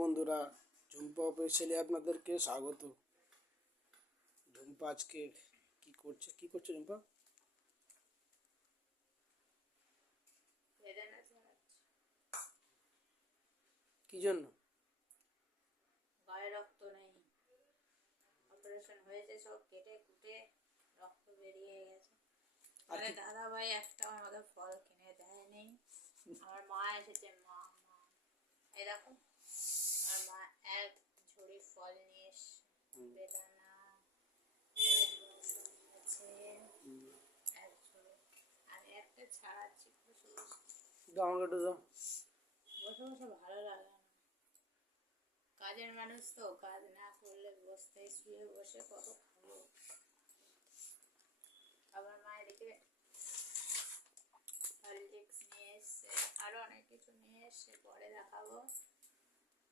বন্ধুরা, ঝুম্পা অফিসিয়ালে আপনাদেরকে স্বাগত। ঝুম্পা আজকে কি করছে ঝুম্পা? কি জন্য? গায়ে রক্ত নেই, অপারেশন হয়েছে, সব কেটে কুটে রক্ত বেরিয়ে গেছে। আরে দাদা ভাই একটা আমাদের ফল কিনে দেয়নি। আমার মা এসেছে, মা এই দেখো আমার মা এক ঝুড়ি ফল নিয়ে এসছে, বেদানা আছে এক ঝুড়ি। আমি একটা ছাড়াচ্ছি, বসে বসে আমাকে একটু দাও। বসে বসে ভালো লাগে না। কাজের মানুষ তো, কাজ না করলে বসতে শুয়ে বসে কত খাবো। আমার মা এদিকে হরলিক্স নিয়ে এসছে, আরো অনেক কিছু নিয়ে এসছে, পরে দেখাবো।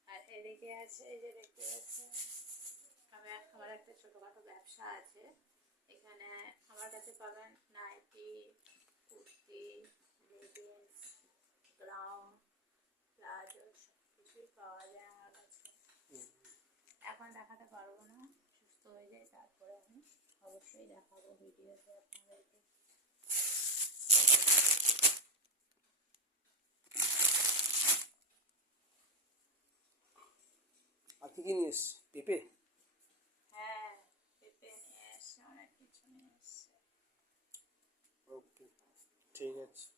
আর এদিকে আছে, এই যে দেখতে পাচ্ছেন, আমার একটা ছোটখাটো ব্যবসা আছে। এখানে আমার কাছে পাবেন nighty, kurti, leggings, gown, palazzo, সব কিছুই পাওয়া যায় আমার কাছে। এখন দেখাতে পারবো না, সুস্থ হয়ে যায় তারপরে আমি অবশ্যই দেখাবো ভিডিওতে আপনাদেরকে। আর কি নিয়ে এসছি? পেঁপে? হ্যাঁ, পেঁপে নিয়ে এসছে, অনেক কিছু নিয়ে এসছে। ওকে, ঠিক আছে।